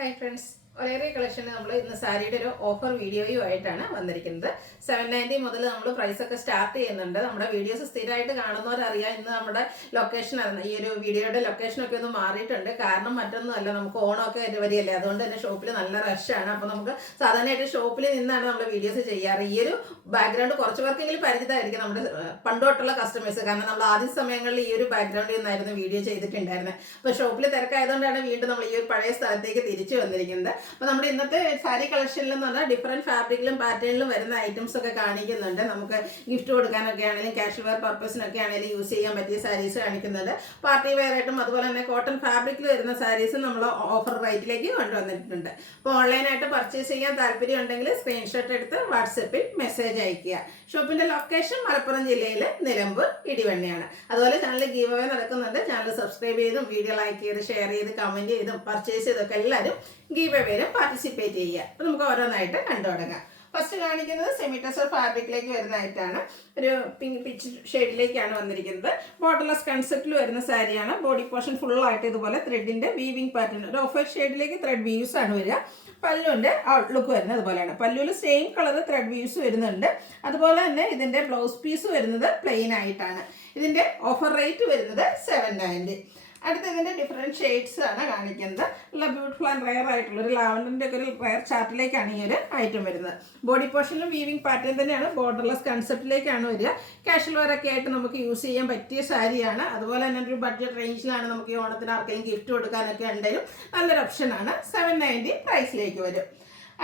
Hi friends. ഒരേറെ കളക്ഷനിൽ നമ്മൾ ഇന്ന് സാരിയുടെ ഒരു ഓഫർ വീഡിയോയുമായിട്ടാണ് വന്നിരിക്കുന്നത്. 790 മുതൽ നമ്മൾ പ്രൈസ് ഒക്കെ സ്റ്റാർട്ട് ചെയ്യുന്നുണ്ട്. നമ്മുടെ വീഡിയോസ് സ്ഥിരമായിട്ട് കാണുന്നവരറിയാം ഇന്ന് നമ്മുടെ ലൊക്കേഷൻ ഈ ഒരു വീഡിയോയുടെ ലൊക്കേഷനൊക്കെ ഒന്ന് മാറിയിട്ടുണ്ട്. കാരണം മറ്റൊന്നുമല്ല, നമുക്ക് ഓണമൊക്കെ വരികയല്ലേ, അതുകൊണ്ട് തന്നെ ഷോപ്പിൽ നല്ല റഷാണ്. അപ്പോൾ നമുക്ക് സാധാരണയായിട്ട് ഷോപ്പിൽ നിന്നാണ് നമ്മൾ വീഡിയോസ് ചെയ്യാറ്. ഈ ഒരു ബാക്ക്ഗ്രൗണ്ട് കുറച്ച് പേർക്കെങ്കിലും പരിചിതമായിരിക്കും നമ്മുടെ പണ്ടോട്ടുള്ള കസ്റ്റമേഴ്സ്. കാരണം നമ്മൾ ആദ്യ സമയങ്ങളിൽ ഈ ഒരു ബാക്ക്ഗ്രൗണ്ടിൽ നിന്നായിരുന്നു വീഡിയോ ചെയ്തിട്ടുണ്ടായിരുന്നത്. അപ്പോൾ ഷോപ്പിൽ തിരക്കായതുകൊണ്ടാണ് വീണ്ടും നമ്മൾ ഈ ഒരു പഴയ സ്ഥലത്തേക്ക് തിരിച്ചു വന്നിരിക്കുന്നത്. അപ്പോൾ നമ്മുടെ ഇന്നത്തെ സാരി കളക്ഷനിൽ എന്ന് പറഞ്ഞാൽ ഡിഫറെൻറ്റ് ഫാബ്രിക്കിലും പാറ്റേണിലും വരുന്ന ഐറ്റംസ് ഒക്കെ കാണിക്കുന്നുണ്ട്. നമുക്ക് ഗിഫ്റ്റ് കൊടുക്കാനൊക്കെ ആണെങ്കിലും ക്യാഷ് വെയർ പർപ്പസിനൊക്കെ ആണെങ്കിലും യൂസ് ചെയ്യാൻ പറ്റിയ സാരീസ് കാണിക്കുന്നുണ്ട്. പാർട്ടി വെയർ ആയിട്ടും അതുപോലെ തന്നെ കോട്ടൺ ഫാബ്രിക്കിൽ വരുന്ന സാരീസ് നമ്മൾ ഓഫർ റേറ്റിലേക്ക് കൊണ്ടുവന്നിട്ടുണ്ട്. അപ്പോൾ ഓൺലൈനായിട്ട് പർച്ചേസ് ചെയ്യാൻ താല്പര്യം ഉണ്ടെങ്കിൽ സ്ക്രീൻഷോട്ട് എടുത്ത് വാട്സപ്പിൽ മെസ്സേജ് അയയ്ക്കുക. ഷോപ്പിന്റെ ലൊക്കേഷൻ മലപ്പുറം ജില്ലയിൽ നിലമ്പൂർ ഇടിവണ്ണിയാണ്. അതുപോലെ ചാനൽ ഗീവ് അവേ നടക്കുന്നുണ്ട്. ചാനൽ സബ്സ്ക്രൈബ് ചെയ്തും വീഡിയോ ലൈക്ക് ചെയ്ത് ഷെയർ ചെയ്ത് കമന്റ് ചെയ്തും പർച്ചേസ് ചെയ്തൊക്കെ എല്ലാവരും ഗീവ് അവേയിലും പാർട്ടിസിപ്പേറ്റ് ചെയ്യുക. അപ്പോൾ നമുക്ക് ഓരോന്നായിട്ട് കണ്ടു തുടങ്ങാം. ഫസ്റ്റ് കാണിക്കുന്നത് സെമി ടെസർ ഫാബ്രിക്കിലേക്ക് വരുന്നതായിട്ടാണ്. ഒരു പിങ്ക് പിച്ച് ഷെയ്ഡിലേക്കാണ് വന്നിരിക്കുന്നത്. ബോർഡർലെസ് കൺസെപ്റ്റിൽ വരുന്ന സാരിയാണ്. ബോഡി പോർഷൻ ഫുള്ളായിട്ട് ഇതുപോലെ ത്രെഡിന്റെ വീവിംഗ് പാറ്റേൺ, ഒരു ഓഫ് വൈറ്റ് ഷെയ്ഡിലേക്ക് ത്രെഡ് വീവ്സ് ആണ് വരിക. പല്ലുവിൻ്റെ ഔട്ട്ലുക്ക് വരുന്നത് അതുപോലെയാണ്. പല്ലുവിൽ സെയിം കളർ ത്രെഡ് വീവ്സ് വരുന്നുണ്ട്. അതുപോലെ തന്നെ ഇതിൻ്റെ ബ്ലൗസ് പീസ് വരുന്നത് പ്ലെയിൻ ആയിട്ടാണ്. ഇതിൻ്റെ ഓഫർ റേറ്റ് വരുന്നത് 790. അടുത്ത ഇതിൻ്റെ ഡിഫറെൻറ്റ് ഷെയ്ഡ്സ് ആണ് കാണിക്കുന്നത്. നല്ല ബ്യൂട്ടിഫുൾ ആൻഡ് റയർ ആയിട്ടുള്ള ഒരു ലാവൻഡറിൻ്റെ ഒക്കെ ഒരു റയർ ചാർട്ടിലേക്കാണ് ഈ ഒരു ഐറ്റം വരുന്നത്. ബോഡി പോർഷനിലും വീവിംഗ് പാറ്റേൺ തന്നെയാണ്. ബോർഡർലെസ് കൺസെപ്റ്റിലേക്കാണ് വരിക. കാഷ്വൽ വെയർ ഒക്കെ ആയിട്ട് നമുക്ക് യൂസ് ചെയ്യാൻ പറ്റിയ സാരിയാണ്. അതുപോലെ തന്നെ ഒരു ബഡ്ജറ്റ് റേഞ്ചിലാണ് നമുക്ക് ഈ ഓണത്തിന് ആർക്കെങ്കിലും ഗിഫ്റ്റ് കൊടുക്കാനൊക്കെ ഉണ്ടെങ്കിലും നല്ലൊരു ഓപ്ഷനാണ്. 790 പ്രൈസിലേക്ക് വരും.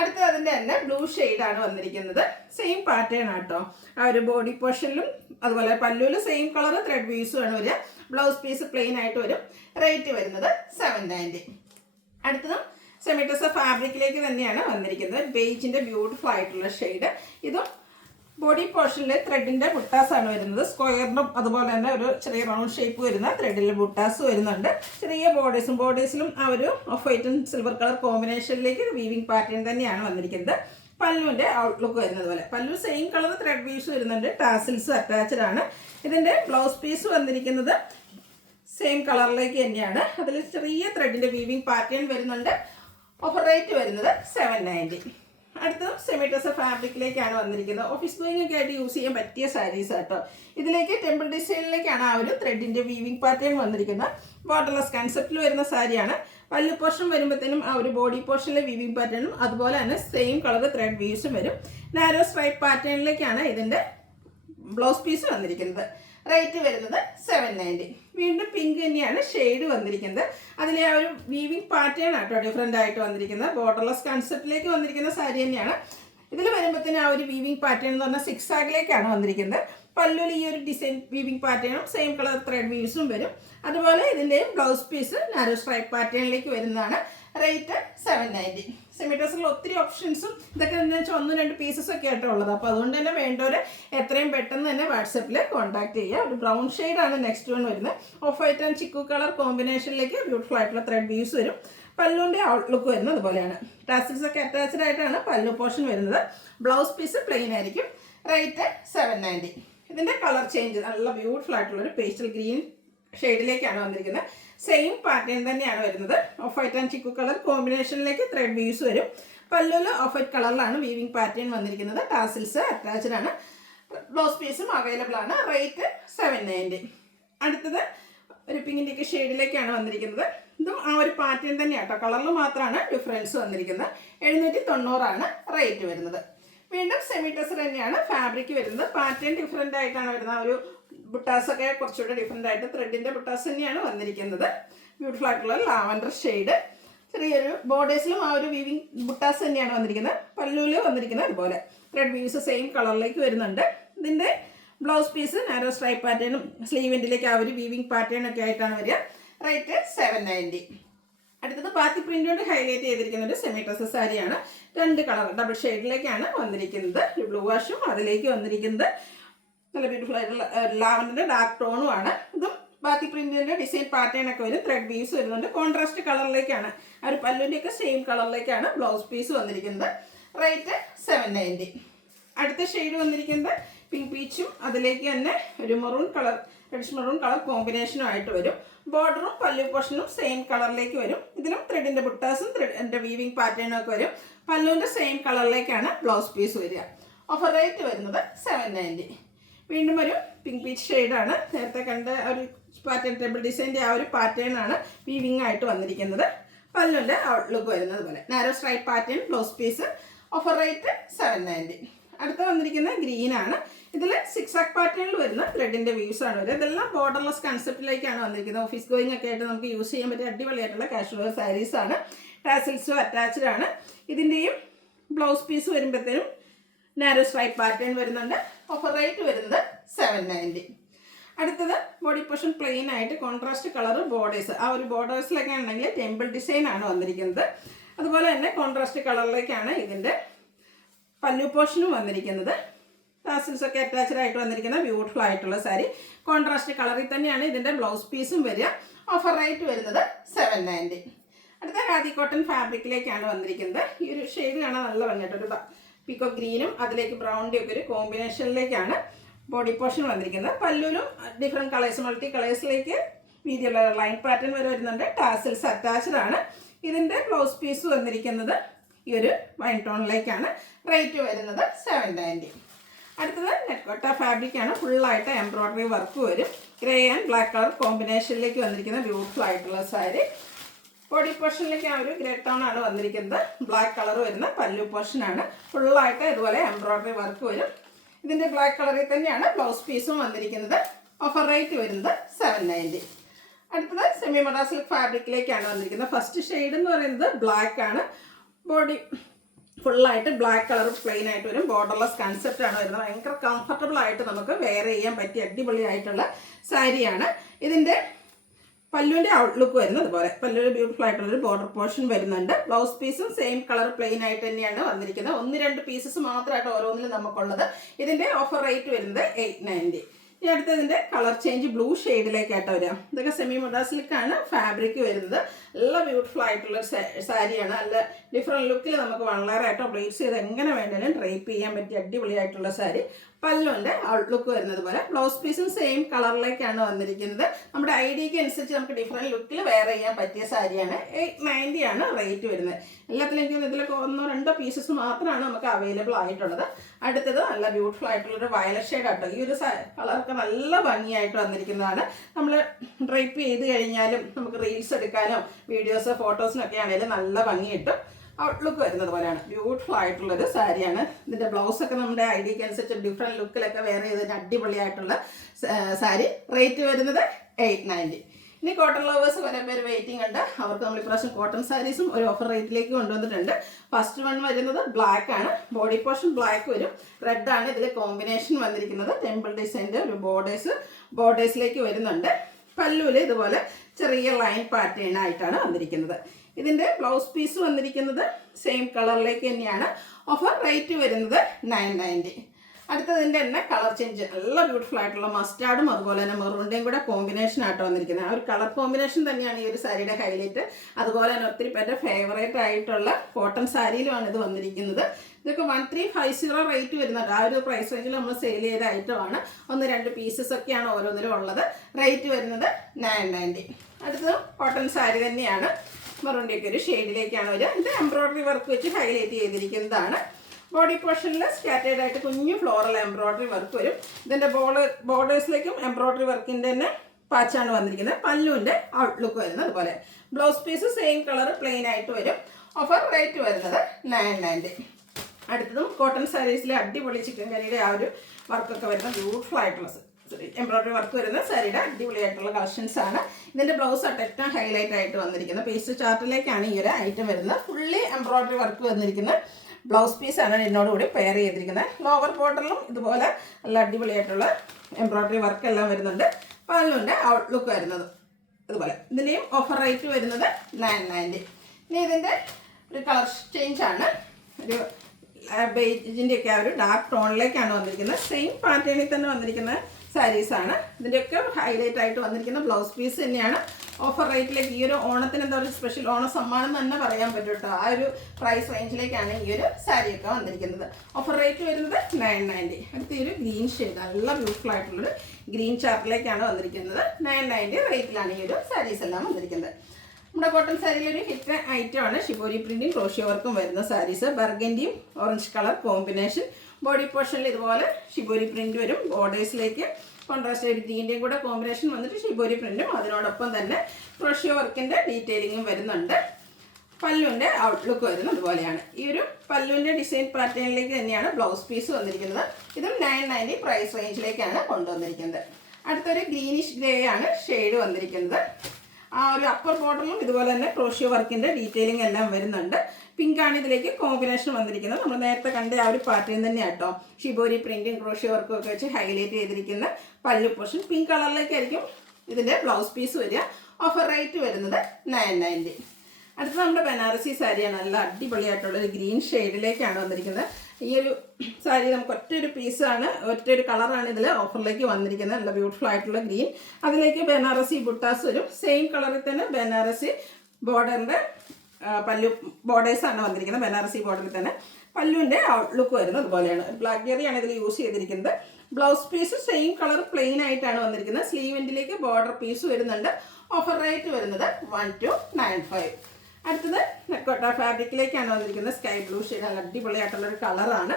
അടുത്ത അതിൻ്റെ തന്നെ ബ്ലൂ ഷെയ്ഡാണ് വന്നിരിക്കുന്നത്. സെയിം പാറ്റേൺ ആട്ടോ. ആ ഒരു ബോഡി പോർഷനിലും അതുപോലെ പല്ലുവിൽ സെയിം കളർ ത്രെഡ് വീവ്സും ആണ് വരിക. ബ്ലൗസ് പീസ് പ്ലെയിൻ ആയിട്ട് വരും. റേറ്റ് വരുന്നത് 790. അടുത്തതും സെമി ടെസർ ഫാബ്രിക്കിലേക്ക് തന്നെയാണ് വന്നിരിക്കുന്നത്. ബേജിൻ്റെ ബ്യൂട്ടിഫുൾ ആയിട്ടുള്ള ഷെയ്ഡ്. ഇതും ബോഡി പോർഷനിൽ ത്രെഡിൻ്റെ ബുട്ടാസാണ് വരുന്നത്. സ്ക്വയറിനും അതുപോലെ തന്നെ ഒരു ചെറിയ റൗണ്ട് ഷേപ്പ് വരുന്ന ത്രെഡിൽ ബുട്ടാസ് വരുന്നുണ്ട്. ചെറിയ ബോർഡേഴ്സിലും ആ ഒരു off white and silver colour കോമ്പിനേഷനിലേക്ക് വീവിംഗ് പാറ്റേൺ തന്നെയാണ് വന്നിരിക്കുന്നത്. പല്ലുവിൻ്റെ ഔട്ട്ലുക്ക് വരുന്നത് പോലെ pallu same colour thread weaves വരുന്നുണ്ട്. ടാസിൽസ് അറ്റാച്ച്ഡ് ആണ്. ഇതിൻ്റെ ബ്ലൗസ് പീസ് വന്നിരിക്കുന്നത് സെയിം കളറിലേക്ക് തന്നെയാണ്. അതിൽ ചെറിയ ത്രെഡിൻ്റെ വീവിംഗ് പാറ്റേൺ വരുന്നുണ്ട്. ഓഫർ റേറ്റ് വരുന്നത് 790. അടുത്തതും സെമി ടെസർ ഫാബ്രിക്കിലേക്കാണ് വന്നിരിക്കുന്നത്. ഓഫീസ് ഗോയിങ് ഒക്കെ ആയിട്ട് യൂസ് ചെയ്യാൻ പറ്റിയ സാരീസ് കേട്ടോ. ഇതിലേക്ക് ടെമ്പിൾ ഡിസൈനിലേക്കാണ് ആ ഒരു ത്രെഡിൻ്റെ വീവിംഗ് പാറ്റേൺ വന്നിരിക്കുന്നത്. ബോർഡർലെസ് കൺസെപ്റ്റിൽ വരുന്ന സാരിയാണ്. പല്ലു പോർഷൻ വരുമ്പോഴത്തേനും ആ ഒരു ബോഡി പോർഷനിലെ വീവിംഗ് പാറ്റേണും അതുപോലെ തന്നെ സെയിം കളർ ത്രെഡ് വീവ്സും വരും. നാരോ സ്ട്രൈപ്പ് പാറ്റേണിലേക്കാണ് ഇതിൻ്റെ ബ്ലൗസ് പീസ് വന്നിരിക്കുന്നത്. റേറ്റ് വരുന്നത് 790. വീണ്ടും പിങ്ക് തന്നെയാണ് ഷെയ്ഡ് വന്നിരിക്കുന്നത്. അതിലെ ആ ഒരു വീവിംഗ് പാറ്റേൺ ആട്ടോ ഡിഫറെൻ്റ് ആയിട്ട് വന്നിരിക്കുന്നത്. ബോർഡർലെസ് കൺസെപ്റ്റിലേക്ക് വന്നിരിക്കുന്ന സാരി തന്നെയാണ്. ഇതിൽ വരുമ്പോഴത്തേനും ആ ഒരു വീവിംഗ് പാറ്റേൺ എന്ന് പറഞ്ഞാൽ സിക്സ് ആഗിലേക്കാണ് വന്നിരിക്കുന്നത്. പല്ലുവിൽ ഈ ഒരു ഡിസൈൻ വീവിംഗ് പാറ്റേണും സെയിം കളർ ത്രെഡ് വീവ്സും വരും. അതുപോലെ ഇതിൻ്റെയും ബ്ലൗസ് പീസ് നാരോ സ്ട്രൈപ്പ് പാറ്റേണിലേക്ക് വരുന്നതാണ്. റേറ്റ് 790. സെമി ടെസറിൽ ഒത്തിരി ഓപ്ഷൻസും ഇതൊക്കെ എന്ന് വെച്ചാൽ 1-2 പീസസ് ഒക്കെ ആയിട്ട് ഉള്ളത്. അപ്പോൾ അതുകൊണ്ട് തന്നെ വേണ്ടവർ എത്രയും പെട്ടെന്ന് തന്നെ വാട്സപ്പിൽ കോൺടാക്ട് ചെയ്യുക. ഒരു ബ്രൗൺ ഷെയ്ഡാണ് നെക്സ്റ്റ് വൺ വരുന്നത്. Off white and chikoo colour കോമ്പിനേഷനിലേക്ക് ബ്യൂട്ടിഫുൾ ആയിട്ടുള്ള ത്രെഡ് വീവ്സ് വരും. പല്ലുവിൻ്റെ ഔട്ട്ലുക്ക് വരുന്നത് അതുപോലെയാണ്. ടാസിൽസ് ഒക്കെ അറ്റാച്ച്ഡ് ആയിട്ടാണ് പല്ലു പോർഷൻ വരുന്നത്. ബ്ലൗസ് പീസ് പ്ലെയിൻ ആയിരിക്കും. റേറ്റ് 790. ഇതിൻ്റെ കളർ ചേഞ്ച് നല്ല ബ്യൂട്ടിഫുൾ ആയിട്ടുള്ളൊരു പേസ്റ്റൽ ഗ്രീൻ ഷെയ്ഡിലേക്കാണ് വന്നിരിക്കുന്നത്. സെയിം പാറ്റേൺ തന്നെയാണ് വരുന്നത്. Off white and chikoo colour കോമ്പിനേഷനിലേക്ക് ത്രെഡ് വീവ്സ് വരും. പല്ലുവിൽ ഓഫ് വൈറ്റ് കളറിലാണ് വീവിംഗ് പാറ്റേൺ വന്നിരിക്കുന്നത്. ടാസിൽസ് അറ്റാച്ച്ഡ് ആണ്. ബ്ലൗസ് പീസും അവൈലബിൾ ആണ്. റേറ്റ് 790. അടുത്തത് ഒരു പിങ്കിൻ്റെയൊക്കെ ഷെയ്ഡിലേക്കാണ് വന്നിരിക്കുന്നത്. ഇതും ആ ഒരു പാറ്റേൺ തന്നെയാണ് കേട്ടോ. കളറിൽ മാത്രമാണ് ഡിഫറൻസ് വന്നിരിക്കുന്നത്. 790 റേറ്റ് വരുന്നത്. വീണ്ടും സെമി ടെസർ തന്നെയാണ് ഫാബ്രിക് വരുന്നത്. പാറ്റേൺ ഡിഫറെൻ്റ് ആയിട്ടാണ് വരുന്നത്. ഒരു ബുട്ടാസൊക്കെ കുറച്ചുകൂടെ ഡിഫറെൻ്റ് ആയിട്ട് ത്രെഡിൻ്റെ ബുട്ടാസ് തന്നെയാണ് വന്നിരിക്കുന്നത്. ബ്യൂട്ടിഫുൾ ആയിട്ടുള്ള ലാവൻഡർ ഷെയ്ഡ്. ചെറിയൊരു ബോർഡേഴ്സിലും ആ ഒരു വീവിംഗ് ബുട്ടാസ് തന്നെയാണ് വന്നിരിക്കുന്നത്. പല്ലുവിൽ വന്നിരിക്കുന്നത് അതുപോലെ ത്രെഡ് വീവ്സ് സെയിം കളറിലേക്ക് വരുന്നുണ്ട്. ഇതിൻ്റെ ബ്ലൗസ് പീസ് നാരോ സ്ട്രൈപ്പ് പാറ്റേണും സ്ലീവെൻറ്റിലേക്ക് ആ ഒരു വീവിംഗ് പാറ്റേൺ ഒക്കെ ആയിട്ടാണ് വരിക. റേറ്റ് 790. അടുത്തത് പാത്തി പ്രിൻ്റ് കൊണ്ട് ഹൈലൈറ്റ് ചെയ്തിരിക്കുന്ന ഒരു സെമി ടെസർ സാരിയാണ്. 2 കളർ ഡബിൾ ഷെയ്ഡിലേക്കാണ് വന്നിരിക്കുന്നത്. ഒരു ബ്ലൂ വാഷും അതിലേക്ക് വന്നിരിക്കുന്നത് നല്ല ബ്യൂട്ടിഫുൾ ആയിട്ടുള്ള ലാവൻഡറിൻ്റെ ഡാർക്ക് ടോണും ആണ്. ഇതും ബാത്തി പ്രിന്റിൻ്റെ ഡിസൈൻ പാറ്റേൺ ഒക്കെ വരും. ത്രെഡ് വീവ്സ് വരുന്നുണ്ട്. കോൺട്രാസ്റ്റ് കളറിലേക്കാണ് ആ ഒരു പല്ലുവിൻ്റെയൊക്കെ സെയിം കളറിലേക്കാണ് ബ്ലൗസ് പീസ് വന്നിരിക്കുന്നത്. റേറ്റ് 790. അടുത്ത ഷെയ്ഡ് വന്നിരിക്കുന്നത് പിങ്ക് പീച്ചും അതിലേക്ക് തന്നെ ഒരു maroon colour reddish maroon colour കോമ്പിനേഷനും ആയിട്ട് വരും. ബോർഡറും പല്ലു പോർഷനും സെയിം കളറിലേക്ക് വരും. ഇതിലും ത്രെഡിൻ്റെ ബുട്ടാസും ത്രെഡിൻ്റെ വീവിങ് പാറ്റേണും ഒക്കെ വരും. പല്ലുവിൻ്റെ സെയിം കളറിലേക്കാണ് ബ്ലൗസ് പീസ് വരിക. ഓഫർ റേറ്റ് വരുന്നത് 790. വീണ്ടും ഒരു പിങ്ക് പീച്ച് ഷെയ്ഡാണ്. നേരത്തെ കണ്ട ഒരു പാറ്റേൺ ടെമ്പിൾ ഡിസൈൻ്റെ ആ ഒരു പാറ്റേൺ ആണ് വീവിങ് ആയിട്ട് വന്നിരിക്കുന്നത്. പല്ലുവിൻ്റെ ഔട്ട്ലുക്ക് വരുന്നത് പോലെ narrow stripe pattern blouse piece. Offer rate 790. അടുത്ത വന്നിരിക്കുന്ന ഗ്രീനാണ്. ഇതിൽ സിക്സാക് പാറ്റേണിൽ വരുന്ന ത്രെഡിൻ്റെ വ്യൂസ് ആണ് വരുന്നത്. ഇതെല്ലാം ബോർഡർലെസ് കൺസെപ്റ്റിലേക്കാണ് വന്നിരിക്കുന്നത്. ഓഫീസ് ഗോയിങ് ഒക്കെ ആയിട്ട് നമുക്ക് യൂസ് ചെയ്യാൻ പറ്റിയ അടിപൊളിയായിട്ടുള്ള കാഷ്വൽ സാരീസാണ്. ടാസിൽസും അറ്റാച്ച്ഡ് ആണ്. ഇതിൻ്റെയും ബ്ലൗസ് പീസ് വരുമ്പോഴത്തേനും നാരോ സ്ട്രൈപ്പ് പാറ്റേൺ വരുന്നുണ്ട്. ഓഫർ റേറ്റ് വരുന്നത് 790. അടുത്തത് ബോഡി പോർഷൻ പ്ലെയിൻ ആയിട്ട് കോൺട്രാസ്റ്റ് കളർ ബോർഡേഴ്സ്. ആ ഒരു ബോർഡേഴ്സിലൊക്കെ ആണെങ്കിൽ ടെമ്പിൾ ഡിസൈൻ ആണ് വന്നിരിക്കുന്നത്. അതുപോലെ തന്നെ കോൺട്രാസ്റ്റ് കളറിലേക്കാണ് ഇതിൻ്റെ പല്ലു പോർഷനും വന്നിരിക്കുന്നത്. ടാസിൽസ് ഒക്കെ അറ്റാച്ച്ഡ് ആയിട്ട് വന്നിരിക്കുന്ന ബ്യൂട്ടിഫുൾ ആയിട്ടുള്ള സാരി. കോൺട്രാസ്റ്റ് കളറിൽ തന്നെയാണ് ഇതിൻ്റെ ബ്ലൗസ് പീസും വരിക. ഓഫർ റേറ്റ് വരുന്നത് 790. അടുത്ത ഖാദി കോട്ടൺ ഫാബ്രിക്കിലേക്കാണ് വന്നിരിക്കുന്നത്. ഈ ഒരു ഷെയ്ഡ് കാണാൻ നല്ല ഭംഗിയായിട്ട് ഒരു പീക്കോ ഗ്രീനും അതിലേക്ക് ബ്രൗണിൻ്റെ ഒക്കെ ഒരു കോമ്പിനേഷനിലേക്കാണ് ബോഡി പോർഷൻ വന്നിരിക്കുന്നത്. പല്ലുവിലും ഡിഫറെൻറ്റ് കളേഴ്സ് മൾട്ടി കളേഴ്സിലേക്ക് വീതിയുള്ള ലൈൻ പാറ്റേൺ വരെ വരുന്നുണ്ട്. ടാസിൽസ് അറ്റാച്ച്ഡ് ആണ്. ഇതിൻ്റെ ബ്ലൗസ് പീസ് വന്നിരിക്കുന്നത് ഈ ഒരു വൈൻ ടോണിലേക്കാണ്. റേറ്റ് വരുന്നത് 790. അടുത്തത് നെറ്റ്കോട്ട ഫാബ്രിക്കാണ്. ഫുള്ളായിട്ട് എംബ്രോയ്ഡറി വർക്ക് വരും. ഗ്രേ ആൻഡ് ബ്ലാക്ക് കളർ കോമ്പിനേഷനിലേക്ക് വന്നിരിക്കുന്ന ബ്യൂട്ടിഫുൾ ആയിട്ടുള്ള സാരി. ബോഡി പോർഷനിലേക്ക് ആ ഒരു ഗ്രേ ടോൺ ആണ് വന്നിരിക്കുന്നത്. ബ്ലാക്ക് കളർ വരുന്ന പല്ലു പോർഷനാണ്. ഫുള്ളായിട്ട് ഇതുപോലെ എംബ്രോയ്ഡറി വർക്ക് വരും. ഇതിൻ്റെ ബ്ലാക്ക് കളറിൽ തന്നെയാണ് ബ്ലൗസ് പീസും വന്നിരിക്കുന്നത്. ഓഫർ റേറ്റ് വരുന്നത് 790. അടുത്തത് സെമി മൊഡ സിൽക്ക് ഫാബ്രിക്കിലേക്കാണ് വന്നിരിക്കുന്നത്. ഫസ്റ്റ് ഷെയ്ഡ് എന്ന് പറയുന്നത് ബ്ലാക്ക് ആണ്. ബോഡി ഫുള്ളായിട്ട് ബ്ലാക്ക് കളർ പ്ലെയിൻ ആയിട്ട് വരും. ബോർഡർലെസ് കൺസെപ്റ്റ് ആണ് വരുന്നത്. ഭയങ്കര കംഫർട്ടബിൾ ആയിട്ട് നമുക്ക് വെയർ ചെയ്യാൻ പറ്റിയ അടിപൊളിയായിട്ടുള്ള സാരിയാണ്. ഇതിൻ്റെ പല്ലുവിൻ്റെ ഔട്ട്ലുക്ക് വരുന്നത് പോലെ പല്ലു ബ്യൂട്ടിഫുൾ ആയിട്ടുള്ളൊരു ബോർഡർ പോർഷൻ വരുന്നുണ്ട്. ബ്ലൗസ് പീസും സെയിം കളർ പ്ലെയിൻ ആയിട്ട് തന്നെയാണ് വന്നിരിക്കുന്നത്. 1-2 പീസസ് മാത്രമായിട്ട് ഓരോന്നിലും നമുക്കുള്ളത്. ഇതിൻ്റെ ഓഫർ റേറ്റ് വരുന്നത് 890. ഇനി അടുത്തതിൻ്റെ കളർ ചേഞ്ച് ബ്ലൂ ഷെയ്ഡിലേക്കായിട്ട് വരാം. ഇതൊക്കെ സെമി മൊഡ സിൽക്കാണ് ഫാബ്രിക് വരുന്നത്. നല്ല ബ്യൂട്ടിഫുൾ ആയിട്ടുള്ള സാരിയാണ്. നല്ല ഡിഫറെൻറ്റ് ലുക്കിൽ നമുക്ക് വളരെയായിട്ടോ ബ്ലേഡ്സ് ചെയ്ത് എങ്ങനെ വേണമെങ്കിലും ഡ്രൈപ്പ് ചെയ്യാൻ പറ്റിയ അടിപൊളിയായിട്ടുള്ള സാരി. പല്ലുവിൻ്റെ ഔട്ട്ലുക്ക് വരുന്നത് പോലെ ബ്ലൗസ് പീസും സെയിം കളറിലേക്കാണ് വന്നിരിക്കുന്നത്. നമ്മുടെ ഐഡിയക്ക് അനുസരിച്ച് നമുക്ക് ഡിഫറെൻറ്റ് ലുക്കിൽ വെയർ ചെയ്യാൻ പറ്റിയ സാരിയാണ്. 890 ആണ് റേറ്റ് വരുന്നത്. എല്ലാത്തിലേക്കും ഇതിലൊക്കെ 1-2 പീസസ് മാത്രമാണ് നമുക്ക് അവൈലബിൾ ആയിട്ടുള്ളത്. അടുത്തത് നല്ല ബ്യൂട്ടിഫുൾ ആയിട്ടുള്ളൊരു വയലറ്റ് ഷെയ്ഡ് ആട്ടോ. ഈ ഒരു കളറൊക്കെ നല്ല ഭംഗിയായിട്ട് വന്നിരിക്കുന്നതാണ്. നമ്മൾ ഡ്രൈപ്പ് ചെയ്ത് കഴിഞ്ഞാലും നമുക്ക് റീൽസ് എടുക്കാനോ വീഡിയോസ് ഫോട്ടോസിനൊക്കെ ആണെങ്കിലും നല്ല ഭംഗി കിട്ടും. ഔട്ട്ലുക്ക് വരുന്നത് പോലെയാണ്. ബ്യൂട്ടിഫുൾ ആയിട്ടുള്ളൊരു സാരിയാണ്. ഇതിൻ്റെ ബ്ലൗസൊക്കെ നമ്മുടെ ഐഡിയക്ക് അനുസരിച്ച് ഡിഫറെൻറ്റ് ലുക്കിലൊക്കെ വെയർ ചെയ്തതിന് അടിപൊളിയായിട്ടുള്ള സാരി. റേറ്റ് വരുന്നത് 890. ഇനി കോട്ടൺ ലവേഴ്സ് കുറേ പേര് വെയിറ്റിംഗ് ഉണ്ട്. അവർക്ക് നമ്മൾ ഇപ്രാവശ്യം കോട്ടൺ സാരീസും ഒരു ഓഫർ റേറ്റിലേക്ക് കൊണ്ടുവന്നിട്ടുണ്ട്. ഫസ്റ്റ് വൺ വരുന്നത് ബ്ലാക്ക് ആണ്. ബോഡി പോർഷൻ ബ്ലാക്ക് വരും. റെഡ് ആണ് ഇതിൽ കോമ്പിനേഷൻ വന്നിരിക്കുന്നത്. ടെമ്പിൾ ഡിസൈൻ്റെ ഒരു ബോർഡേഴ്സിലേക്ക് വരുന്നുണ്ട്. പല്ലുവിൽ ഇതുപോലെ ചെറിയ ലൈൻ പാറ്റേൺ ആയിട്ടാണ് വന്നിരിക്കുന്നത്. ഇതിൻ്റെ ബ്ലൗസ് പീസ് വന്നിരിക്കുന്നത് സെയിം കളറിലേക്ക് തന്നെയാണ്. ഓഫർ റേറ്റ് വരുന്നത് 990. അടുത്തതിൻ്റെ തന്നെ കളർ ചേഞ്ച് നല്ല ബ്യൂട്ടിഫുൾ ആയിട്ടുള്ള മസ്റ്റാർഡും അതുപോലെ തന്നെ മെറൂണിൻ്റെയും കൂടെ കോമ്പിനേഷൻ ആയിട്ട് വന്നിരിക്കുന്നത്. ആ ഒരു കളർ കോമ്പിനേഷൻ തന്നെയാണ് ഈ ഒരു സാരിയുടെ ഹൈലൈറ്റ്. അതുപോലെ തന്നെ ഒത്തിരി പേരുടെ ഫേവറേറ്റ് ആയിട്ടുള്ള കോട്ടൺ സാരിയിലുമാണ് ഇത് വന്നിരിക്കുന്നത്. ഇതൊക്കെ 1350 റേറ്റ് വരുന്നുണ്ട്. ആ ഒരു പ്രൈസ് റേഞ്ചിൽ നമ്മൾ സെയിൽ ചെയ്ത ഐറ്റമാണ്. 1-2 പീസസ് ഒക്കെയാണ് ഓരോന്നിലും ഉള്ളത്. റേറ്റ് വരുന്നത് 990. അടുത്തത് കോട്ടൺ സാരി തന്നെയാണ്. മെറൂണിൻ്റെയൊക്കെ ഒരു ഷെയ്ഡിലേക്കാണ് വരിക. ഇത് എംബ്രോയ്ഡറി വർക്ക് വെച്ച് ഹൈലൈറ്റ് ചെയ്തിരിക്കുന്നതാണ്. ബോഡി പോർഷനിൽ സ്കാറ്റേഡ് ആയിട്ട് കുഞ്ഞു ഫ്ലോറൽ എംബ്രോയ്ഡറി വർക്ക് വരും. ഇതിൻ്റെ ബോർഡേഴ്സിലേക്കും എംബ്രോയ്ഡറി വർക്കിൻ്റെ തന്നെ പാച്ചാണ് വന്നിരിക്കുന്നത്. പല്ലുവിൻ്റെ ഔട്ട്ലുക്ക് വരുന്നത് അതുപോലെ. Blouse piece same colour plain ആയിട്ട് വരും. ഓഫർ റേറ്റ് വരുന്നത് 990. അടുത്തതും കോട്ടൺ സാരീസിലെ അടിപൊളി ചിക്കൻ കറിയുടെ ആ ഒരു വർക്കൊക്കെ വരുന്ന ബ്യൂട്ടിഫുൾ ആയിട്ടുള്ള എംബ്രോയ്ഡറി വർക്ക് വരുന്ന സാരിയുടെ അടിപൊളിയായിട്ടുള്ള കളക്ഷൻസ് ആണ്. ഇതിൻ്റെ ബ്ലൗസ് ഏറ്റവും ഹൈലൈറ്റ് ആയിട്ട് വന്നിരിക്കുന്നത്. പേസ്റ്റ് ചാർട്ടിലേക്കാണ് ഈ ഒരു ഐറ്റം വരുന്നത്. ഫുള്ളി എംബ്രോയ്ഡറി വർക്ക് വന്നിരിക്കുന്ന ബ്ലൗസ് പീസാണ് ഇതിനോടുകൂടി പെയർ ചെയ്തിരിക്കുന്നത്. ലോവർ ബോർഡറിലും ഇതുപോലെ നല്ല അടിപൊളിയായിട്ടുള്ള എംബ്രോയ്ഡറി വർക്ക് എല്ലാം വരുന്നുണ്ട്. പല്ലുവിൻ്റെ ഔട്ട്ലുക്ക് വരുന്നത് ഇതുപോലെ. ഇതിൻ്റെയും ഓഫർ റേറ്റ് വരുന്നത് 990. ഇനി ഇതിൻ്റെ ഒരു കളർ ചേഞ്ചാണ്. ഒരു ബേജിൻ്റെയൊക്കെ ആ ഒരു ഡാർക്ക് ടോണിലേക്കാണ് വന്നിരിക്കുന്നത്. സെയിം പാറ്റേണിൽ തന്നെ വന്നിരിക്കുന്ന സാരീസാണ്. ഇതിൻ്റെയൊക്കെ ഹൈലൈറ്റ് ആയിട്ട് വന്നിരിക്കുന്ന ബ്ലൗസ് പീസ് തന്നെയാണ്. ഓഫർ റേറ്റിലേക്ക് ഈ ഒരു ഓണത്തിന് എന്താ പറയുക സ്പെഷ്യൽ ഓണ സമ്മാനം തന്നെ പറയാൻ പറ്റും കേട്ടോ. ആ ഒരു പ്രൈസ് റേഞ്ചിലേക്കാണ് ഈ ഒരു സാരിയൊക്കെ വന്നിരിക്കുന്നത്. ഓഫർ റേറ്റ് വരുന്നത് 990. അടുത്ത ഈ ഒരു ഗ്രീൻ ഷെയ്ഡ് നല്ല ബ്യൂട്ടിഫുൾ ആയിട്ടുള്ളൊരു ഗ്രീൻ ചാർട്ടിലേക്കാണ് വന്നിരിക്കുന്നത്. 990 റേറ്റിലാണ് ഈ ഒരു സാരീസ് എല്ലാം വന്നിരിക്കുന്നത്. നമ്മുടെ കോട്ടൺ സാരിയിലൊരു ഹിറ്റ് ഐറ്റമാണ് ഷിബോരി പ്രിന്റും ക്രോഷ്യോ വർക്കും വരുന്ന സാരീസ്. ബർഗൻഡിയും ഓറഞ്ച് കളർ കോമ്പിനേഷൻ. ബോഡി പോർഷനിൽ ഇതുപോലെ ഷിബോരി പ്രിന്റ് വരും. ബോർഡേഴ്സിലേക്ക് കോൺട്രാസ്റ്റ് ഒരു ഗ്രീൻ്റെയും കൂടെ കോമ്പിനേഷൻ വന്നിട്ട് ഷിബോരി പ്രിന്റും അതിനോടൊപ്പം തന്നെ ക്രോഷ്യോ വർക്കിൻ്റെ ഡീറ്റെയിലിങ്ങും വരുന്നുണ്ട്. പല്ലുവിൻ്റെ ഔട്ട്ലുക്ക് വരുന്നത് അതുപോലെയാണ്. ഈ ഒരു പല്ലുവിൻ്റെ ഡിസൈൻ പാറ്റേണിലേക്ക് തന്നെയാണ് ബ്ലൗസ് പീസ് വന്നിരിക്കുന്നത്. ഇതും 990 പ്രൈസ് റേഞ്ചിലേക്കാണ് കൊണ്ടുവന്നിരിക്കുന്നത്. അടുത്തൊരു ഗ്രീനിഷ് ഗ്രേ ആണ് ഷെയ്ഡ് വന്നിരിക്കുന്നത്. ആ ഒരു അപ്പർ ബോർഡറിലും ഇതുപോലെ തന്നെ ക്രോഷ്യോ വർക്കിൻ്റെ ഡീറ്റെയിലിംഗ് എല്ലാം വരുന്നുണ്ട്. പിങ്കാണ് ഇതിലേക്ക് കോമ്പിനേഷൻ വന്നിരിക്കുന്നത്. നമ്മൾ നേരത്തെ കണ്ട ആ ഒരു പാറ്റേൺ തന്നെയാണ് കേട്ടോ. ഷിബോരി പ്രിന്റും ക്രോഷ്യോ വർക്കും ഒക്കെ വെച്ച് ഹൈലൈറ്റ് ചെയ്തിരിക്കുന്ന പല്ലു പോർഷൻ പിങ്ക് കളറിലേക്കായിരിക്കും ഇതിൻ്റെ ബ്ലൗസ് പീസ് വരിക. ഓഫർ റേറ്റ് വരുന്നത് 990. അടുത്ത നമ്മുടെ ബനാറസി സാരിയാണ്. നല്ല അടിപൊളിയായിട്ടുള്ളൊരു ഗ്രീൻ ഷെയ്ഡിലേക്കാണ് വന്നിരിക്കുന്നത്. ഈ ഒരു സാരി നമുക്ക് ഒറ്റൊരു പീസാണ്, ഒറ്റൊരു കളറാണ് ഇതിൽ ഓഫറിലേക്ക് വന്നിരിക്കുന്നത്. നല്ല ബ്യൂട്ടിഫുൾ ആയിട്ടുള്ള ഗ്രീൻ. അതിലേക്ക് ബനാറസി ബുട്ടാസ് വരും. സെയിം കളറിൽ തന്നെ ബനാറസി ബോർഡറിൻ്റെ പല്ലു ബോർഡേഴ്സാണ് വന്നിരിക്കുന്നത്. ബനാറസി ബോർഡറിൽ തന്നെ പല്ലുവിൻ്റെ ഔട്ട്ലുക്ക് വരുന്നത് അതുപോലെയാണ്. ബ്ലാക്ക് ജെറിയാണ് ഇതിൽ യൂസ് ചെയ്തിരിക്കുന്നത്. Blouse piece same colour plain ആയിട്ടാണ് വന്നിരിക്കുന്നത്. സ്ലീവിൻ്റിലേക്ക് ബോർഡർ പീസ് വരുന്നുണ്ട്. ഓഫർ റേറ്റ് വരുന്നത് 1295. അടുത്തത് നെക്കോട്ട ഫാബ്രിക്കിലേക്കാണ് വന്നിരിക്കുന്നത്. സ്കൈ ബ്ലൂ ഷെയ്ഡ്, നല്ല അടിപൊളിയായിട്ടുള്ളൊരു കളറാണ്.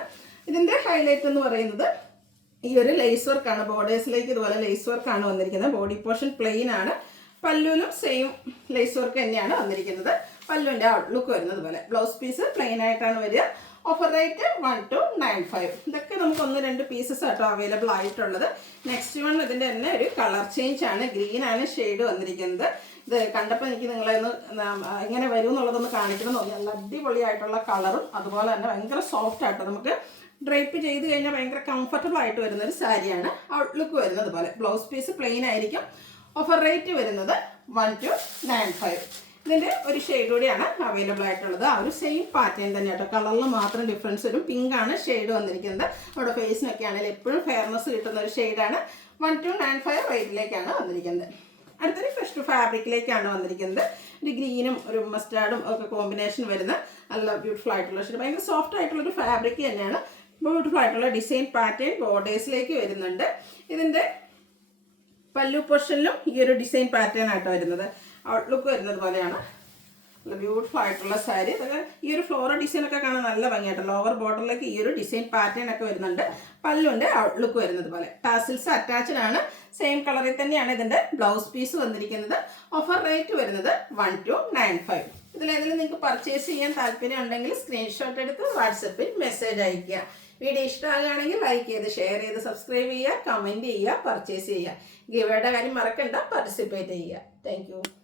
ഇതിൻ്റെ ഹൈലൈറ്റ് എന്ന് പറയുന്നത് ഈ ഒരു ലേസ് വർക്കാണ്. ബോർഡേഴ്സിലേക്ക് ഇതുപോലെ ലേസ് വർക്കാണ് വന്നിരിക്കുന്നത്. ബോഡി പോർഷൻ പ്ലെയിൻ ആണ്. പല്ലുവിലും സെയിം ലേസ് വർക്ക് തന്നെയാണ് വന്നിരിക്കുന്നത്. പല്ലുവിൻ്റെ ഔട്ട്ലുക്ക് വരുന്നത് പോലെ. ബ്ലൗസ് പീസ് പ്ലെയിൻ ആയിട്ടാണ് വരിക. Offer rate 1295. ഇതൊക്കെ നമുക്ക് 1-2 പീസസ് ആട്ടോ അവൈലബിൾ ആയിട്ടുള്ളത്. നെക്സ്റ്റ് വൺ ഇതിൻ്റെ തന്നെ ഒരു കളർ ചേഞ്ച് ആണ്. ഗ്രീൻ ആണ് ഷെയ്ഡ് വന്നിരിക്കുന്നത്. ഇത് കണ്ടപ്പോൾ എനിക്ക് നിങ്ങളെ ഒന്ന് എങ്ങനെ വരും എന്നുള്ളതൊന്ന് കാണിക്കണം തോന്നി. നല്ല അടിപൊളിയായിട്ടുള്ള കളറും അതുപോലെ തന്നെ ഭയങ്കര സോഫ്റ്റ് ആയിട്ട് നമുക്ക് ഡ്രൈപ്പ് ചെയ്ത് കഴിഞ്ഞാൽ ഭയങ്കര കംഫർട്ടബിൾ ആയിട്ട് വരുന്നൊരു സാരിയാണ്. ഔട്ട്ലുക്ക് വരുന്നത് പോലെ. ബ്ലൗസ് പീസ് പ്ലെയിൻ ആയിരിക്കും. ഓഫർ റേറ്റ് വരുന്നത് 1295. ഇതിൻ്റെ ഒരു ഷെയ്ഡ് കൂടിയാണ് അവൈലബിൾ ആയിട്ടുള്ളത്. ആ ഒരു സെയിം പാറ്റേൺ തന്നെ കേട്ടോ. കളറിൽ മാത്രം ഡിഫറൻസ് വരും. പിങ്കാണ് ഷെയ്ഡ് വന്നിരിക്കുന്നത്. നമ്മുടെ ഫേസിനൊക്കെ ആണെങ്കിൽ എപ്പോഴും ഫെയർനെസ് കിട്ടുന്ന ഒരു ഷെയ്ഡാണ്. 1295 റേറ്റിലേക്കാണ് വന്നിരിക്കുന്നത്. അടുത്തൊരു ഫ്രഷ് ഫാബ്രിക്കിലേക്കാണ് വന്നിരിക്കുന്നത്. ഒരു ഗ്രീനും ഒരു മസ്റ്റാർഡും ഒക്കെ കോമ്പിനേഷൻ വരുന്ന നല്ല ബ്യൂട്ടിഫുൾ ആയിട്ടുള്ള ഷെയ്ഡ്. ഭയങ്കര സോഫ്റ്റ് ആയിട്ടുള്ളൊരു ഫാബ്രിക് തന്നെയാണ്. ബ്യൂട്ടിഫുൾ ആയിട്ടുള്ള ഡിസൈൻ പാറ്റേൺ ബോർഡേഴ്സിലേക്ക് വരുന്നുണ്ട്. ഇതിൻ്റെ പല്ലു പോർഷനിലും ഈ ഒരു ഡിസൈൻ പാറ്റേൺ ആയിട്ട് വരുന്നത്. ഔട്ട്ലുക്ക് വരുന്നത് പോലെയാണ്. നല്ല ബ്യൂട്ടിഫുൾ ആയിട്ടുള്ള സാരി. അതൊക്കെ ഈ ഒരു ഫ്ലോറൽ ഡിസൈനൊക്കെ കാണാൻ നല്ല ഭംഗിയായിട്ട് ലോവർ ബോർഡറിലേക്ക് ഈ ഒരു ഡിസൈൻ പാറ്റേൺ ഒക്കെ വരുന്നുണ്ട്. പല്ലുവിൻ്റെ ഔട്ട്ലുക്ക് വരുന്നത് പോലെ. ടാസിൽസ് അറ്റാച്ച്ഡ് ആണ്. സെയിം കളറിൽ തന്നെയാണ് ഇതിൻ്റെ ബ്ലൗസ് പീസ് വന്നിരിക്കുന്നത്. ഓഫർ റേറ്റ് വരുന്നത് 1295. ഇതിലേതെങ്കിലും നിങ്ങൾക്ക് പർച്ചേസ് ചെയ്യാൻ താല്പര്യം ഉണ്ടെങ്കിൽ സ്ക്രീൻഷോട്ട് എടുത്ത് വാട്സപ്പിൽ മെസ്സേജ് അയയ്ക്കുക. വീഡിയോ ഇഷ്ടമാകുകയാണെങ്കിൽ ലൈക്ക് ചെയ്ത് ഷെയർ ചെയ്ത് സബ്സ്ക്രൈബ് ചെയ്യുക, കമൻറ്റ് ചെയ്യുക, പർച്ചേസ് ചെയ്യുക. ഗിവേയുടെ കാര്യം മറക്കണ്ട, പാർട്ടിസിപ്പേറ്റ് ചെയ്യുക. Thank you.